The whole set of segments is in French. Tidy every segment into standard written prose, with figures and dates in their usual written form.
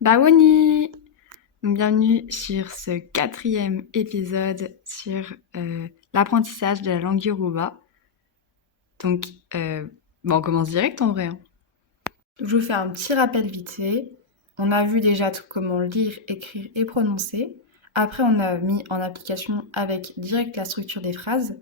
Baouni! Bienvenue sur ce quatrième épisode sur l'apprentissage de la langue Yoruba. Donc, on commence direct en vrai, hein. Je vous fais un petit rappel vite fait. On a vu déjà tout comment lire, écrire et prononcer. Après, on a mis en application avec direct la structure des phrases.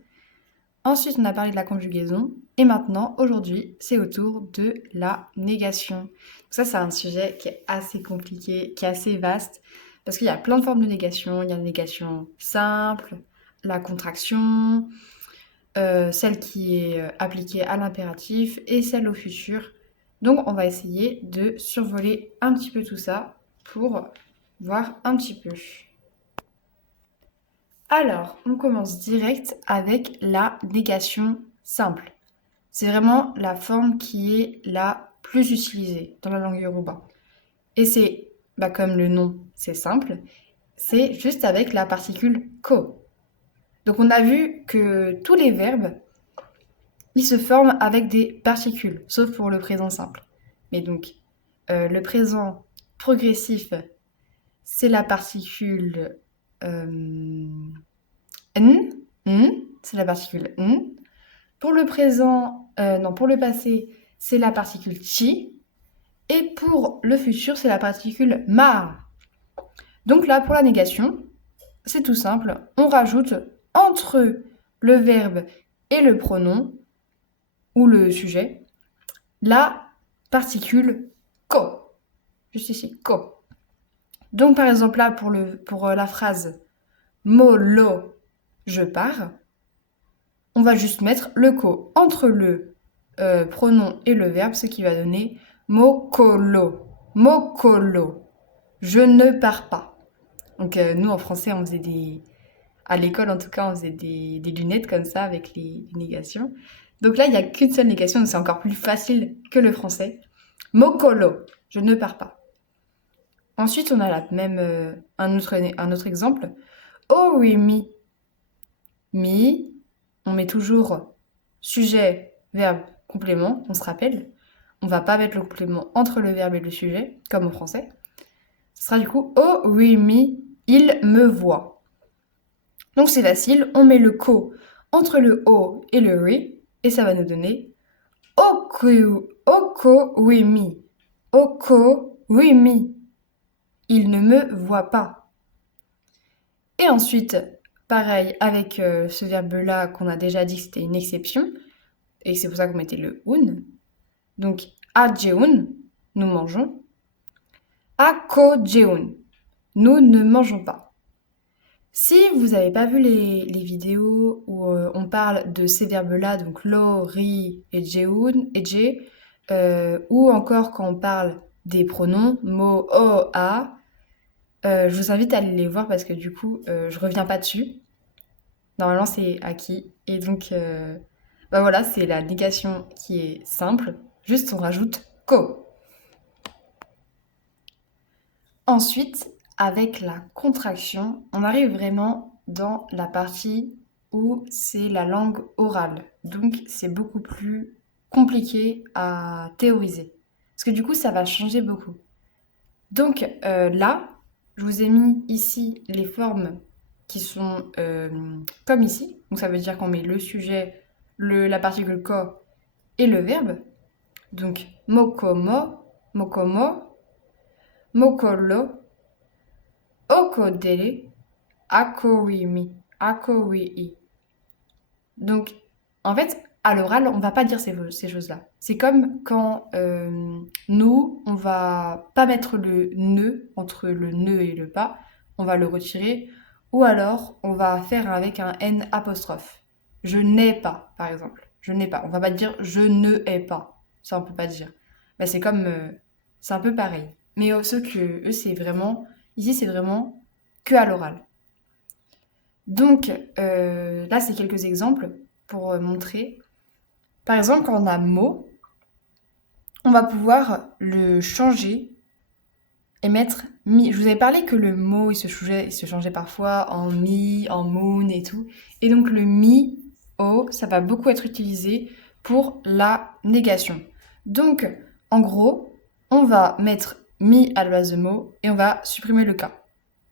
Ensuite, on a parlé de la conjugaison. Et maintenant, aujourd'hui, c'est au tour de la négation. Donc ça, c'est un sujet qui est assez compliqué, qui est assez vaste, parce qu'il y a plein de formes de négation. Il y a la négation simple, la contraction, celle qui est appliquée à l'impératif et celle au futur. Donc, on va essayer de survoler un petit peu tout ça pour voir un petit peu. Alors, on commence direct avec la négation simple. C'est vraiment la forme qui est la plus utilisée dans la langue yoruba. Et c'est, comme le nom, c'est simple, c'est juste avec la particule ko. Donc on a vu que tous les verbes, ils se forment avec des particules, sauf pour le présent simple. Mais donc, le présent progressif, c'est la particule n, c'est la particule n. Pour le présent, pour le passé, c'est la particule chi. Et pour le futur, c'est la particule ma. Donc là, pour la négation, c'est tout simple. On rajoute entre le verbe et le pronom, ou le sujet, la particule ko. Juste ici, ko. Donc par exemple là, pour la phrase mollo, je pars, on va juste mettre le ko entre le pronom et le verbe, ce qui va donner mokolo. Mokolo. Je ne pars pas. Donc nous en français on faisait à l'école en tout cas on faisait des lunettes comme ça avec les négations. Donc là il n'y a qu'une seule négation, donc c'est encore plus facile que le français. Mokolo, je ne pars pas. Ensuite on a un autre exemple. Oh oui mi. Mi, on met toujours sujet, verbe, complément, on se rappelle. On va pas mettre le complément entre le verbe et le sujet, comme au français. Ce sera du coup oh oui mi, il me voit. Donc c'est facile, on met le ko entre le o et le ri, et ça va nous donner oko oui mi. Oko oui mi. Il ne me voit pas. Et ensuite, pareil, avec ce verbe-là qu'on a déjà dit que c'était une exception, et c'est pour ça qu'on mettait le un. Donc, a jeun, nous mangeons. A ko jeun, nous ne mangeons pas. Si vous n'avez pas vu les vidéos où on parle de ces verbes-là, donc lo, ri et jeun, et je, ou encore quand on parle des pronoms, mo, o, a, je vous invite à aller les voir parce que du coup, je reviens pas dessus. Normalement, c'est acquis. Et donc, voilà, c'est la négation qui est simple. Juste, on rajoute ko. Ensuite, avec la contraction, on arrive vraiment dans la partie où c'est la langue orale. Donc, c'est beaucoup plus compliqué à théoriser. Parce que du coup, ça va changer beaucoup. Donc là, je vous ai mis ici les formes qui sont comme ici. Donc ça veut dire qu'on met le sujet, la particule ko et le verbe. Donc mokomo, mokomo, mokolo, okodere, akowimi, akowii. Donc en fait, à l'oral, on va pas dire ces choses-là. C'est comme quand nous, on va pas mettre le ne entre le ne et le pas, on va le retirer, ou alors on va faire avec un n apostrophe. Je n'ai pas, par exemple. Je n'ai pas. On va pas dire je ne hais pas. Ça, on peut pas dire. Ben, c'est comme, c'est un peu pareil. Mais eux, c'est vraiment, ici, c'est vraiment que à l'oral. Donc là, c'est quelques exemples pour montrer. Par exemple, quand on a mot, on va pouvoir le changer et mettre mi. Je vous avais parlé que le mot, il se changeait parfois en mi, en moon et tout. Et donc le mi, o, ça va beaucoup être utilisé pour la négation. Donc, en gros, on va mettre mi à la base de mo et on va supprimer le ka.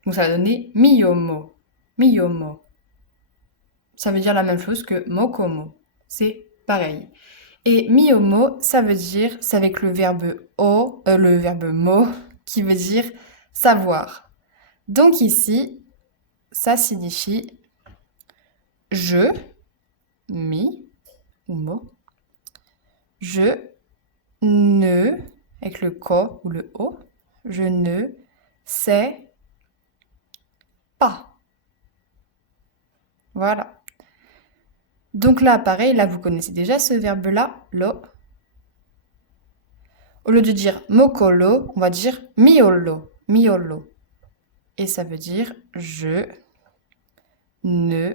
Donc ça va donner miyomo. Miyomo. Ça veut dire la même chose que mokomo. C'est pareil. Et miyomo, ça veut dire, c'est avec le verbe le verbe mo, qui veut dire savoir. Donc ici, ça signifie je, mi ou mo, je ne, avec le ko ou le o, je ne sais pas. Voilà. Donc là, pareil, là vous connaissez déjà ce verbe-là, lo. Au lieu de dire mokolo, on va dire miolo, miolo. Et ça veut dire je ne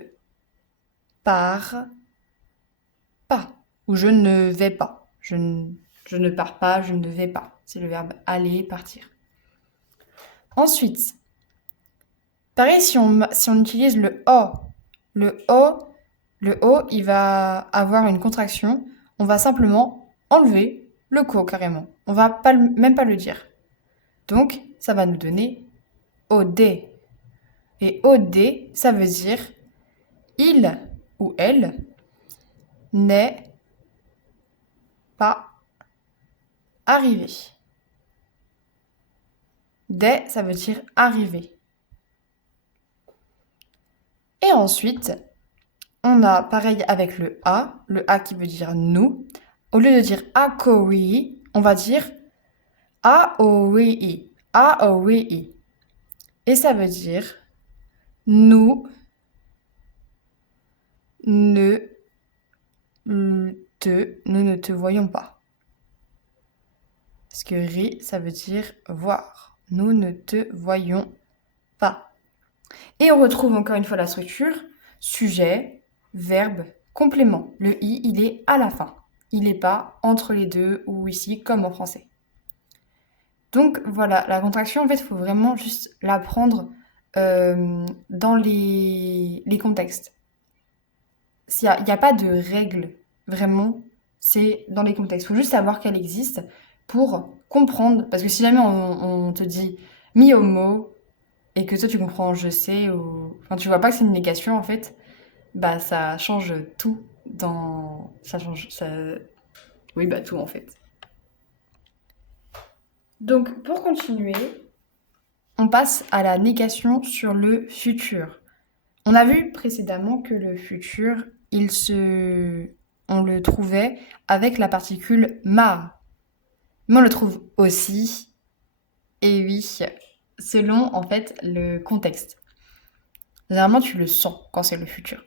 pars pas. Ou je ne vais pas. Je ne pars pas, je ne vais pas. C'est le verbe aller, partir. Ensuite, pareil si on utilise le o. Le o, il va avoir une contraction. On va simplement enlever le ko carrément. On va même pas le dire. Donc, ça va nous donner od. Et od, ça veut dire il ou elle n'est pas arrivé. Des, ça veut dire arriver. Et ensuite, on a pareil avec le A qui veut dire nous. Au lieu de dire akoi, on va dire aoi, aoi. Et ça veut dire nous ne te voyons pas. Parce que ri, ça veut dire voir. Nous ne te voyons pas. Et on retrouve encore une fois la structure sujet, verbe, complément. Le i, il est à la fin. Il n'est pas entre les deux ou ici, comme en français. Donc voilà, la contraction, en fait, il faut vraiment juste l'apprendre dans les contextes. Il n'y a pas de règle, vraiment, c'est dans les contextes. Il faut juste savoir qu'elle existe pour comprendre. Parce que si jamais on te dit mi homo et que toi tu comprends je sais ou. Enfin, tu vois pas que c'est une négation en fait, bah ça change tout dans. Ça change. Oui, bah tout en fait. Donc pour continuer, on passe à la négation sur le futur. On a vu précédemment que le futur, on le trouvait avec la particule ma. Mais on le trouve aussi, et oui, selon en fait le contexte. Généralement, tu le sens quand c'est le futur.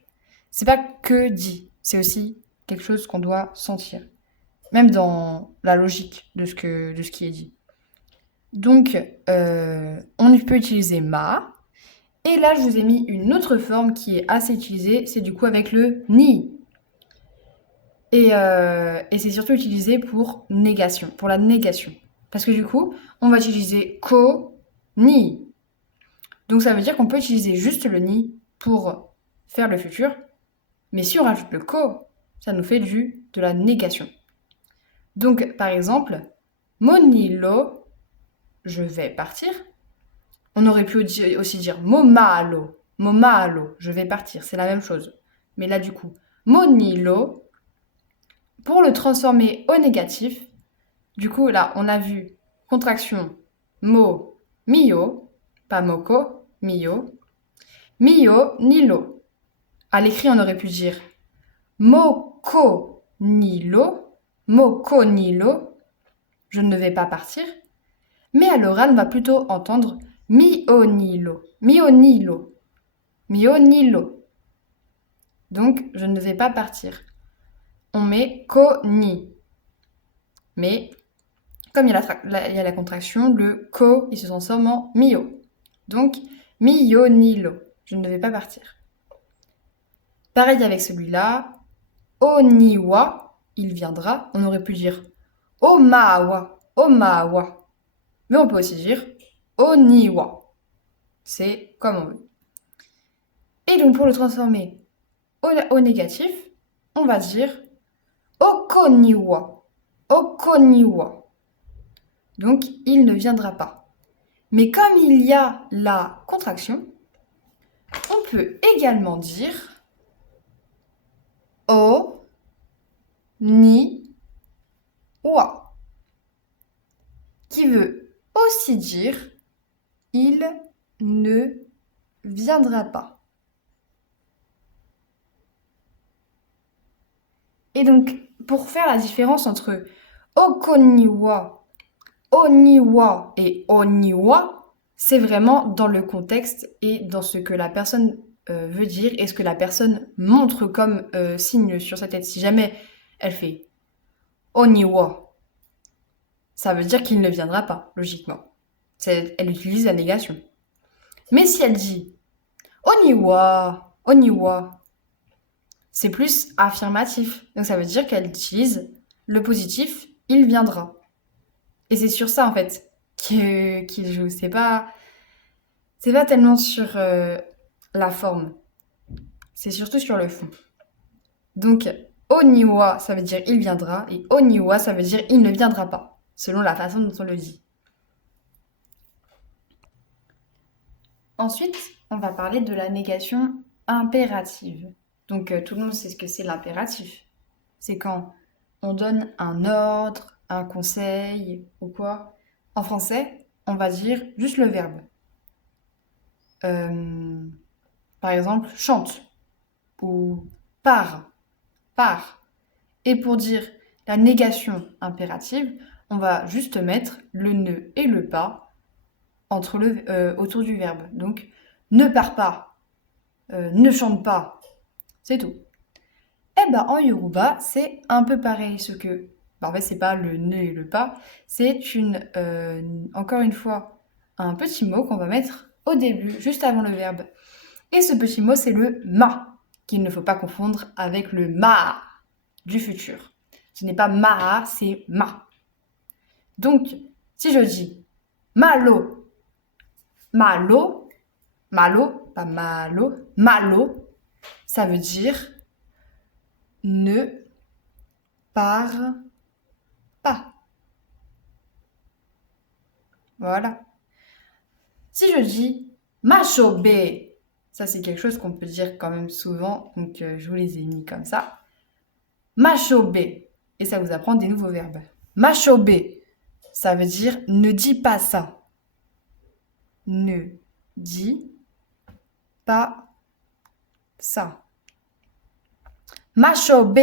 C'est pas que dit, c'est aussi quelque chose qu'on doit sentir. Même dans la logique de ce qui est dit. Donc, on peut utiliser ma. Et là, je vous ai mis une autre forme qui est assez utilisée, c'est du coup avec le ni. Et c'est surtout utilisé pour négation, pour la négation. Parce que du coup, on va utiliser ko, ni. Donc ça veut dire qu'on peut utiliser juste le ni pour faire le futur. Mais si on rajoute le ko, ça nous fait de la négation. Donc par exemple, monilo, je vais partir. On aurait pu aussi dire momalo, momalo, je vais partir, c'est la même chose. Mais là du coup, monilo, pour le transformer au négatif, du coup là on a vu contraction mo, mio, pas moko, mio, mio, nilo. À l'écrit on aurait pu dire moko, nilo, je ne vais pas partir. Mais à l'oral on va plutôt entendre mionilo, mionilo, mionilo. Donc, je ne vais pas partir. On met ko-ni. Mais, comme il y a la contraction, le ko, il se transforme en mio. Donc, mionilo. Je ne vais pas partir. Pareil avec celui-là. Oniwa, il viendra. On aurait pu dire omawa, omawa. Mais on peut aussi dire oniwa. C'est comme on veut. Et donc pour le transformer au négatif, on va dire okoniwa. Okoniwa. Donc, il ne viendra pas. Mais comme il y a la contraction, on peut également dire o, ni, wa, qui veut aussi dire il ne viendra pas. Et donc, pour faire la différence entre okoniwa, oniwa et oniwa, c'est vraiment dans le contexte et dans ce que la personne veut dire et ce que la personne montre comme signe sur sa tête. Si jamais elle fait oniwa, ça veut dire qu'il ne viendra pas, logiquement. Elle utilise la négation. Mais si elle dit oniwa, oniwa, c'est plus affirmatif. Donc ça veut dire qu'elle utilise le positif, il viendra. Et c'est sur ça en fait qu'il joue. C'est pas tellement sur la forme, c'est surtout sur le fond. Donc oniwa, ça veut dire il viendra, et oniwa, ça veut dire il ne viendra pas, selon la façon dont on le dit. Ensuite, on va parler de la négation impérative. Donc tout le monde sait ce que c'est l'impératif. C'est quand on donne un ordre, un conseil ou quoi. En français, on va dire juste le verbe. Par exemple, chante ou pars, pars. Et pour dire la négation impérative, on va juste mettre le ne et le pas autour du verbe. Donc, ne pars pas, ne chante pas, c'est tout. Eh ben, en Yoruba, c'est un peu pareil, ce que... en fait, c'est pas le ne et le pas, c'est encore une fois, un petit mot qu'on va mettre au début, juste avant le verbe. Et ce petit mot, c'est le ma, qu'il ne faut pas confondre avec le ma du futur. Ce n'est pas ma, c'est ma. Donc, si je dis malo, malo, malo, pas malo, malo, ça veut dire ne pars pas. Voilà. Si je dis machobe, ça c'est quelque chose qu'on peut dire quand même souvent, donc je vous les ai mis comme ça. Machobe, et ça vous apprend des nouveaux verbes. Machobe, ça veut dire ne dis pas ça. Ne dis pas ça. Machobe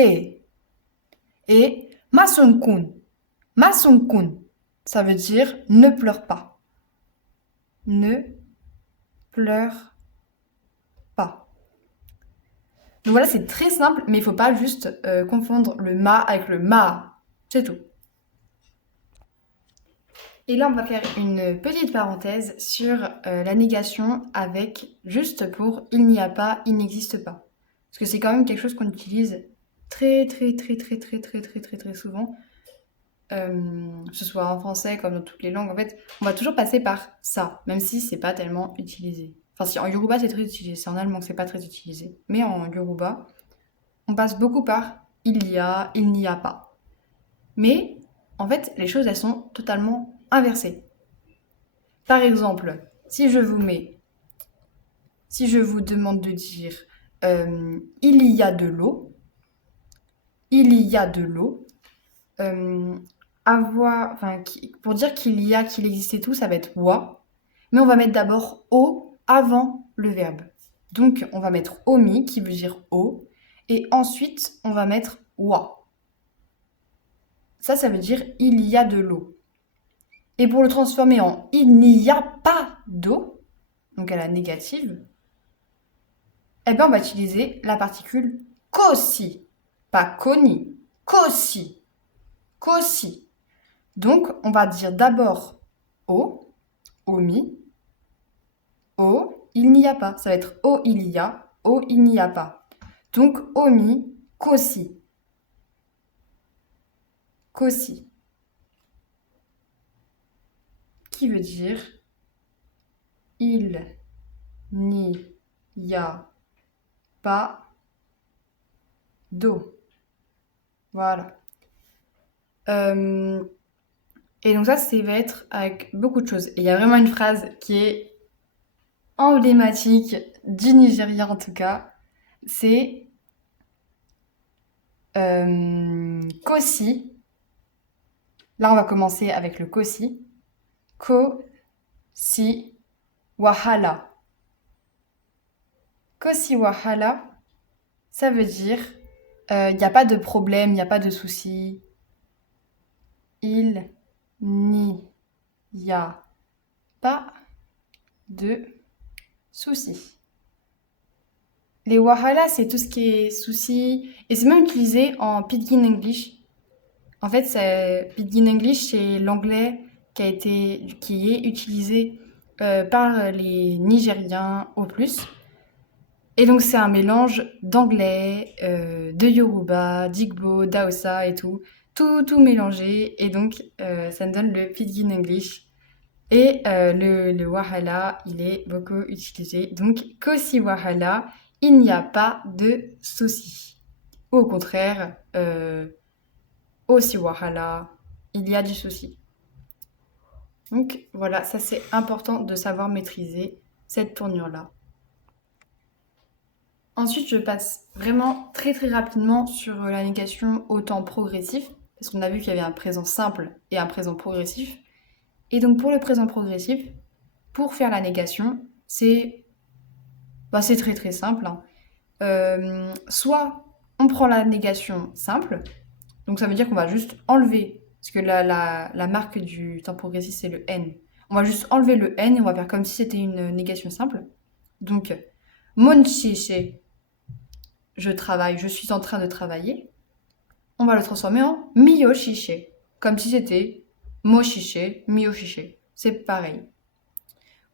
et masunkun. Masunkun, ça veut dire ne pleure pas. Ne pleure pas. Donc voilà, c'est très simple, mais il ne faut pas juste confondre le ma avec le ma. C'est tout. Et là, on va faire une petite parenthèse sur la négation avec juste pour il n'y a pas, il n'existe pas. Parce que c'est quand même quelque chose qu'on utilise très souvent. Que ce soit en français comme dans toutes les langues, en fait, on va toujours passer par ça, même si c'est pas tellement utilisé. Enfin, si en Yoruba c'est très utilisé, c'est en allemand que c'est pas très utilisé. Mais en Yoruba, on passe beaucoup par il y a, il n'y a pas. Mais en fait, les choses elles sont totalement inversées. Par exemple, si je vous demande de dire il y a de l'eau, il y a de l'eau, pour dire qu'il y a, qu'il existe et tout, ça va être wa. Mais on va mettre d'abord o avant le verbe. Donc on va mettre omi qui veut dire o. Et ensuite on va mettre wa. Ça veut dire il y a de l'eau. Et pour le transformer en il n'y a pas d'eau, donc à la négative, eh ben on va utiliser la particule kosi. Pas koni, kosi. Kosi. Donc, on va dire d'abord o, omi, o, il n'y a pas. Ça va être o, il y a, o, il n'y a pas. Donc, omi, kosi. Kosi. Qui veut dire il n'y a pas d'eau. Voilà. Et donc ça va être avec beaucoup de choses. Et il y a vraiment une phrase qui est emblématique du Nigeria en tout cas. C'est Kosi. Là, on va commencer avec le Kosi. Kosi Wahala. Kosi Wahala, ça veut dire il n'y a pas de problème, il n'y a pas de souci. Il n'y a pas de souci. Les wahala, c'est tout ce qui est souci. Et c'est même utilisé en Pidgin English. En fait, Pidgin English, c'est l'anglais qui est utilisé par les Nigériens au plus. Et donc, c'est un mélange d'anglais, de Yoruba, d'Igbo, d'Hausa et tout. Tout mélangé. Et donc, ça me donne le Pidgin English. Et le wahala, il est beaucoup utilisé. Donc, Kosi wahala, il n'y a pas de souci. Ou au contraire, Osi wahala, il y a du souci. Donc voilà, ça c'est important de savoir maîtriser cette tournure-là. Ensuite, je passe vraiment très rapidement sur la négation au temps progressif, parce qu'on a vu qu'il y avait un présent simple et un présent progressif. Et donc pour le présent progressif, pour faire la négation, c'est très simple. Soit on prend la négation simple, donc ça veut dire qu'on va juste enlever, parce que la marque du temps progressif c'est le N. On va juste enlever le N et on va faire comme si c'était une négation simple. Donc, monchiche, je travaille, je suis en train de travailler. On va le transformer en miyoshiche, comme si c'était moshiche, miyoshiche. C'est pareil.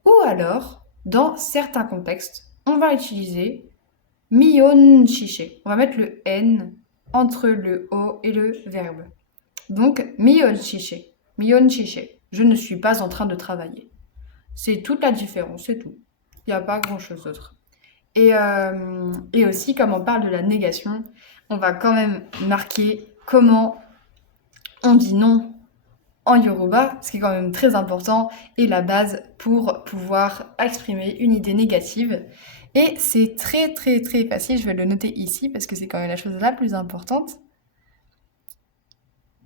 Ou alors, dans certains contextes, on va utiliser miyonshiche. On va mettre le N entre le O et le verbe. Donc, miyonshiche. Miyonshiche. Je ne suis pas en train de travailler. C'est toute la différence, c'est tout. Il n'y a pas grand-chose d'autre. Et aussi, comme on parle de la négation, on va quand même marquer comment on dit non en Yoruba, ce qui est quand même très important et la base pour pouvoir exprimer une idée négative. Et c'est très facile, je vais le noter ici parce que c'est quand même la chose la plus importante.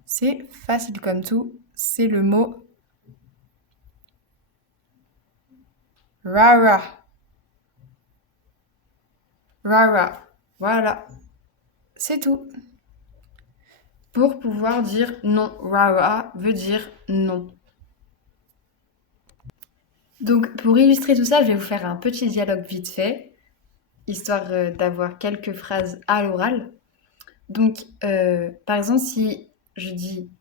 C'est facile comme tout, c'est le mot rara. Rara. Voilà. C'est tout. Pour pouvoir dire non. Rara veut dire non. Donc, pour illustrer tout ça, je vais vous faire un petit dialogue vite fait, histoire d'avoir quelques phrases à l'oral. Donc, par exemple, si je dis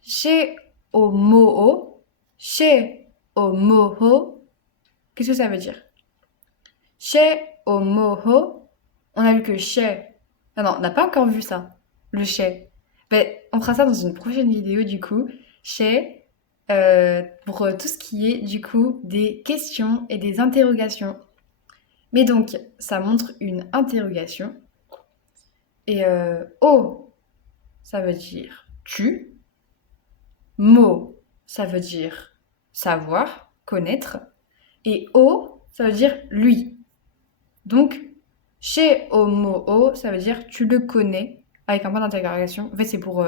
chez omoho, chez omoho, qu'est-ce que ça veut dire? Chez omoho, on a vu que chez. Ah non, on n'a pas encore vu ça, le chez. Ben, on fera ça dans une prochaine vidéo du coup. Chez, pour tout ce qui est du coup des questions et des interrogations. Mais donc, ça montre une interrogation. Et o, ça veut dire tu. Mo, ça veut dire savoir, connaître. Et o, ça veut dire lui. Donc, chez Omo, ça veut dire tu le connais, avec un point d'interrogation. En fait, c'est pour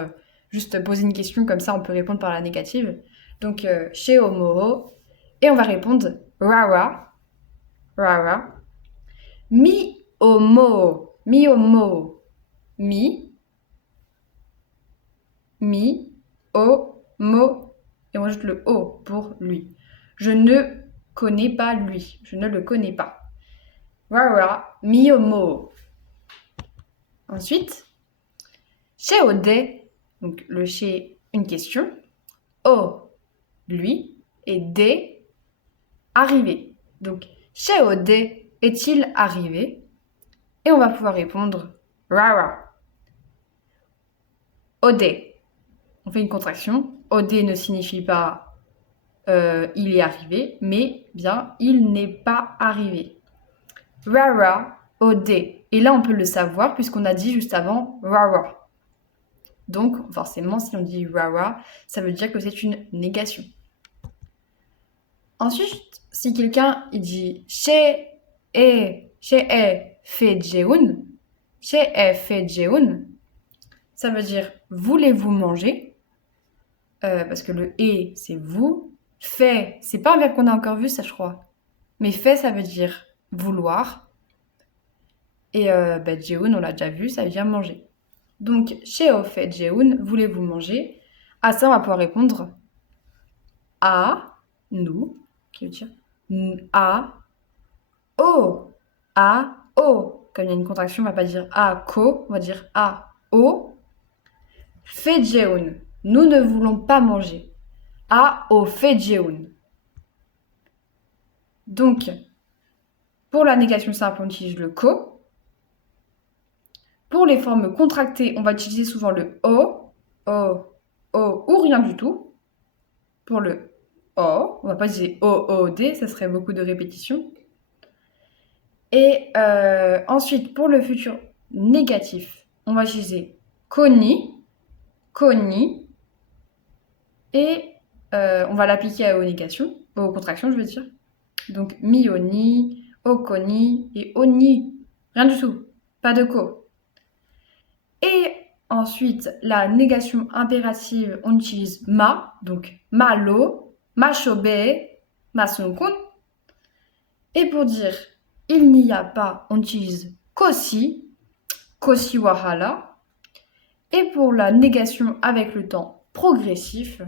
juste poser une question, comme ça on peut répondre par la négative. Donc, chez Omo, et on va répondre rara, rara. Mi Omo, mi Omo, mi, o, mo, et on rajoute le o pour lui. Je ne connais pas lui, je ne le connais pas. Rara, mi Omo. Ensuite, chez Ode, donc le chez, une question. O, lui. Et D, arrivé. Donc, chez Ode, est-il arrivé? Et on va pouvoir répondre Rara. Ode. On fait une contraction. Ode ne signifie pas il est arrivé, mais bien il n'est pas arrivé. Rara, Ode. Et là, on peut le savoir puisqu'on a dit juste avant Rara. Donc, forcément, si on dit rara, ça veut dire que c'est une négation. Ensuite, si quelqu'un il dit fejeun, ça veut dire voulez-vous manger, parce que le et c'est vous. Fait, c'est pas un verbe qu'on a encore vu, ça je crois. Mais fait, ça veut dire vouloir. Et jeun, on l'a déjà vu, ça veut dire manger. Donc, fait jeun, voulez-vous manger? À ça, on va pouvoir répondre à, nous, qui veut dire à, o, à, o. Comme il y a une contraction, on va pas dire à, ko, on va dire à, o. Fait jeun, nous ne voulons pas manger. À, o, fait jeun. Donc, pour la négation simple, on utilise le ko. Pour les formes contractées, on va utiliser souvent le o, ou rien du tout. Pour le o, on va pas utiliser o, d, ça serait beaucoup de répétitions. Et ensuite, pour le futur négatif, on va utiliser koni, et on va l'appliquer aux négations, aux contractions, je veux dire. Donc, mi-oni, okoni et oni. Rien du tout, pas de ko. Et ensuite, la négation impérative, on utilise ma, donc malo, mashobe, masunkun. Et pour dire il n'y a pas, on utilise kosi, kosi wahala. Et pour la négation avec le temps progressif,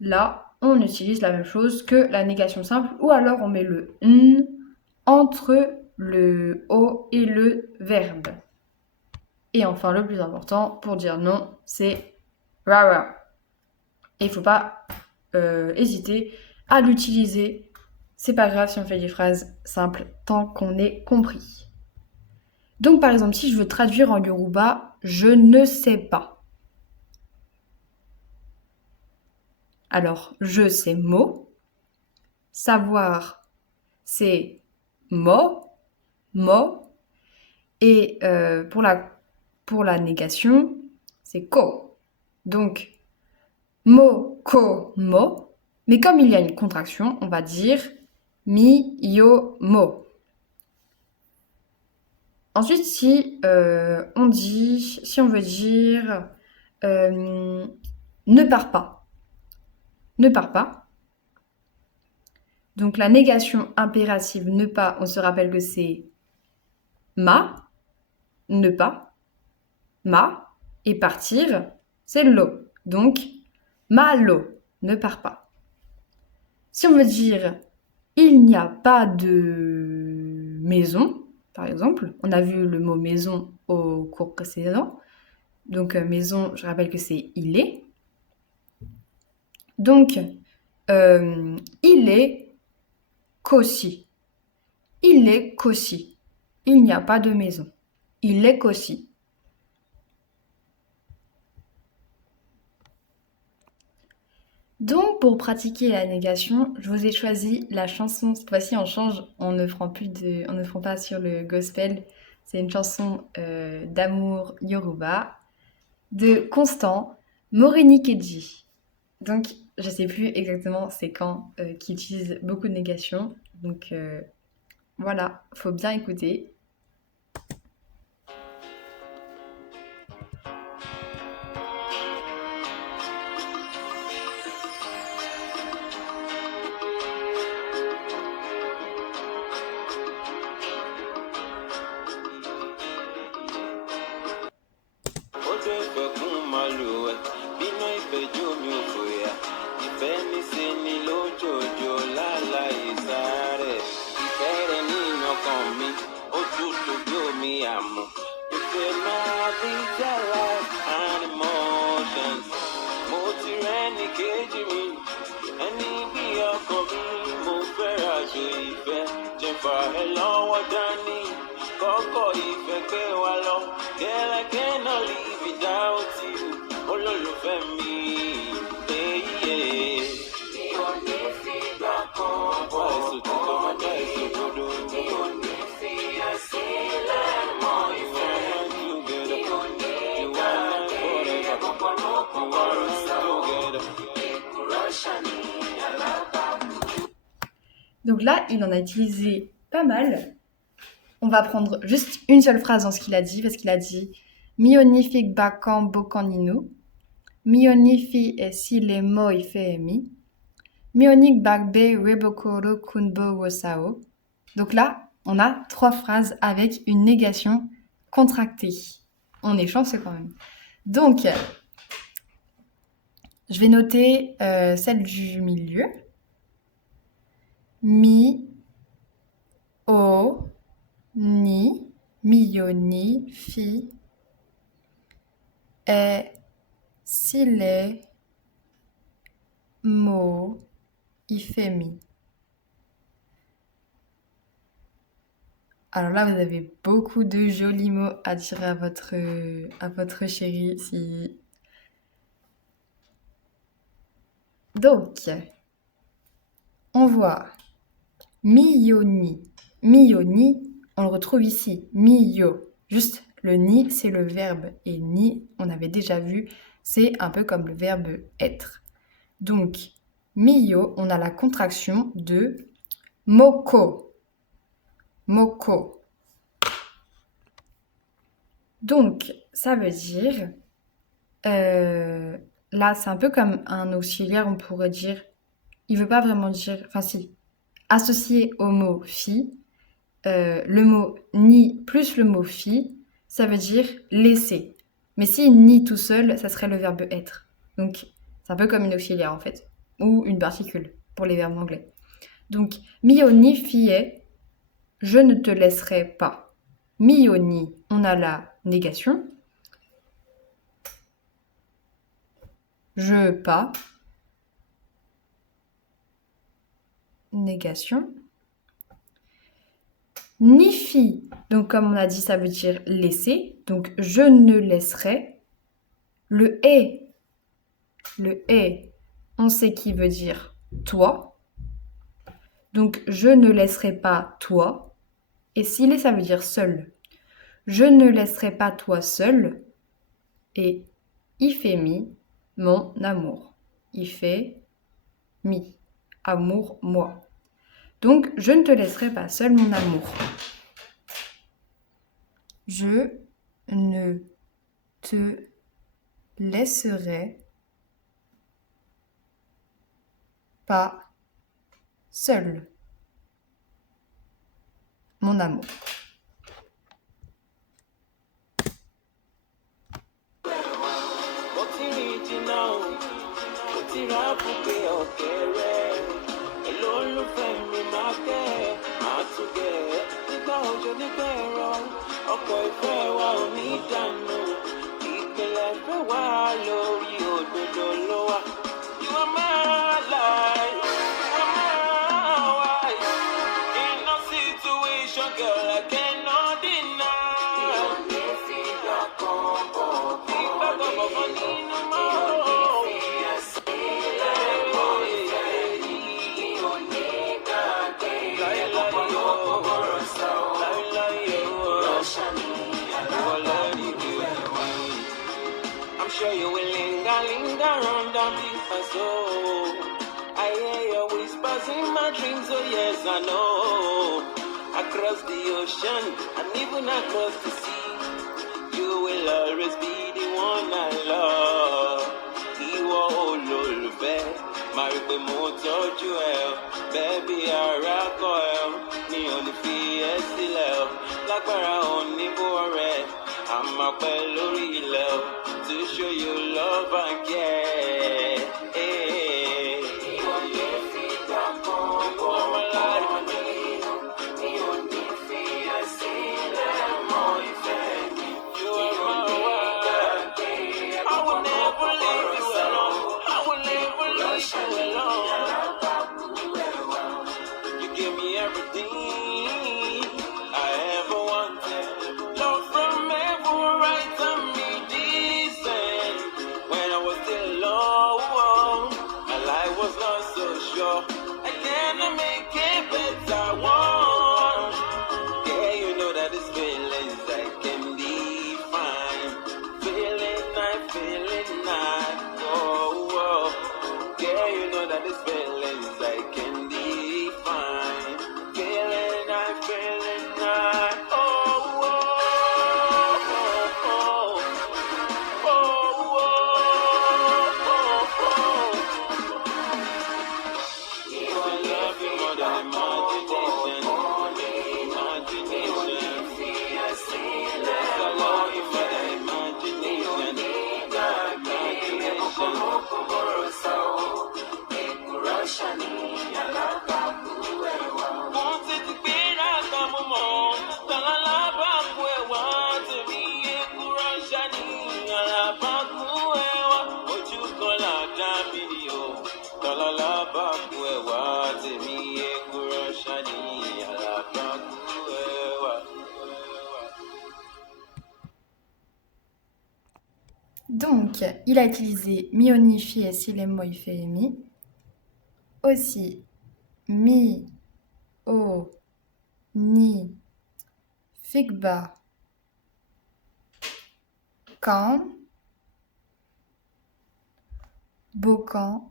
là, on utilise la même chose que la négation simple, ou alors on met le n entre le o et le verbe. Et enfin, le plus important, pour dire non, c'est rara. Et il ne faut pas hésiter à l'utiliser. C'est pas grave si on fait des phrases simples, tant qu'on est compris. Donc, par exemple, si je veux traduire en yoruba, je ne sais pas. Alors, je, c'est mot. Savoir, c'est mo. Et pour la négation, c'est ko. Donc, mo, ko, mo. Mais comme il y a une contraction, on va dire mi, yo, mo. Ensuite, si on veut dire ne pars pas. Ne pars pas. Donc la négation impérative ne pas, on se rappelle que c'est ma, ne pas, ma, et partir, c'est lo. Donc malo, ne pars pas. Si on veut dire il n'y a pas de maison, par exemple, on a vu le mot maison au cours précédent. Donc maison, je rappelle que c'est il est. Donc il est koshi. Il est koshi. Il n'y a pas de maison. Il est koshi. Donc, pour pratiquer la négation, je vous ai choisi la chanson. Cette fois-ci, on change. On ne prend pas sur le gospel. C'est une chanson d'amour yoruba de Constant Morenikeji. Donc, je sais plus exactement c'est quand qui utilise beaucoup de négation. Donc, voilà, faut bien écouter. Donc là, il en a utilisé pas mal. On va prendre juste une seule phrase dans ce qu'il a dit, parce qu'il a dit « Mionifik bakan bokaninu, mionifi e sile mo ife emi, mionik bakbe rebokoro kunbo wosao ». Donc là, on a 3 phrases avec une négation contractée. On est chanceux quand même. Donc, je vais noter celle du milieu. Mi, o, ni, mioni, fi, e, sile, mo, ifemi. Alors là, vous avez beaucoup de jolis mots à dire à votre chérie. Donc, on voit mioni. Mioni, on le retrouve ici. Mio. Juste le ni, c'est le verbe. Et ni, on avait déjà vu, c'est un peu comme le verbe être. Donc, mio, on a la contraction de moko. Moko. Donc, ça veut dire, là, c'est un peu comme un auxiliaire, on pourrait dire, il veut pas vraiment dire, enfin si, associé au mot fi, le mot ni plus le mot fi, ça veut dire laisser. Mais si ni tout seul, ça serait le verbe être. Donc, c'est un peu comme une auxiliaire en fait, ou une particule pour les verbes anglais. Donc, mio ni fie, je ne te laisserai pas. Mio ni, on a la négation. Je pas. Négation. Ni fi, donc comme on a dit, ça veut dire laisser. Donc, je ne laisserai. Le est, on sait qui veut dire toi. Donc, je ne laisserai pas toi. Et s'il est, ça veut dire seul. Je ne laisserai pas toi seul. Et ifemi, mon amour. Ifemi, amour, moi. Donc, je ne te laisserai pas seul, mon amour. Je ne te laisserai pas seul, mon amour. I'm sure you will linger on down the soul. I hear your whispers in my dreams, oh yes I know. Across the ocean and even across the sea, you will always be the one I love. Ìwọ olólùfẹ́, máa rí pé mo tọ́jú ẹ, bẹ́ẹ̀bí ara kọ ẹ, mi ò ní fi ẹ́ sílẹ̀ o, lágbára oníbó rẹ̀, a máa pẹ́ lórí ilẹ̀ o, to show you love and care. Mi ò ní fi dàpọ̀ ọmọ nínú, mi ò ní fi ẹ́ sílẹ̀ mọ́ ìfẹ́ mi. You are my wife, I will never leave you alone, I will never leave you alone. You give me everything I ever wanted, love from every right and me decent. When I was still low, my life was not so sure. I cannot make it better one. Yeah, you know that this feelings I can define. Feeling night, oh, oh. Yeah, you know that this feelings I can define. Donc, il a utilisé mi, o, ni, fi, et si, les mots, il fait mi. Aussi, mi, o, ni, figba, kan, bokan,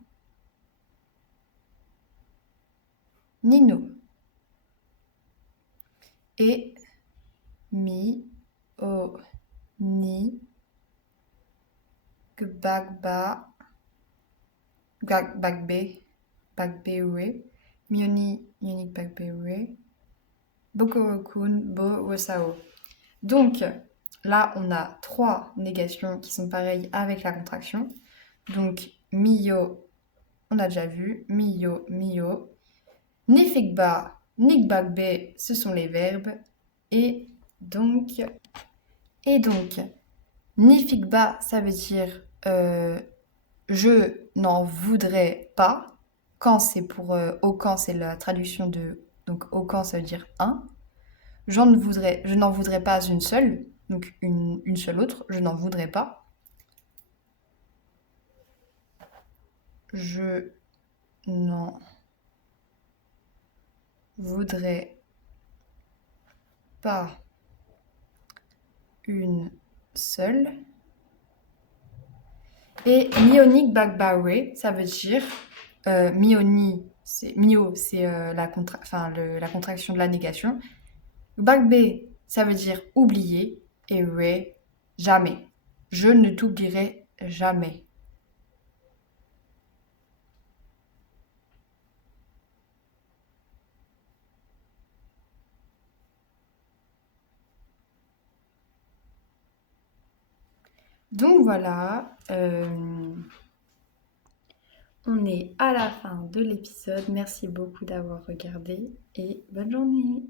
nino. Et mi, o, ni, gbagba, bagbe, bagbewe, mioni, mioni, bagbewe, bokorokun, bo, wosao. Donc, là, on a 3 négations qui sont pareilles avec la contraction. Donc, mio, on a déjà vu, mio, mio. Nifigba, nikbagbe, ce sont les verbes. Et donc, nifigba, ça veut dire je n'en voudrais pas. Quand c'est pour aucan, c'est la traduction de. Donc, aucan, ça veut dire un. Je n'en voudrais pas une seule. Donc, une seule autre. Je n'en voudrais pas. Je n'en voudrais pas une seule. Et mionic bagbawe, ça veut dire mioni, mio, c'est la contraction de la négation. Bagbe, ça veut dire oublier. Et we, jamais. Je ne t'oublierai jamais. Donc voilà, on est à la fin de l'épisode. Merci beaucoup d'avoir regardé et bonne journée.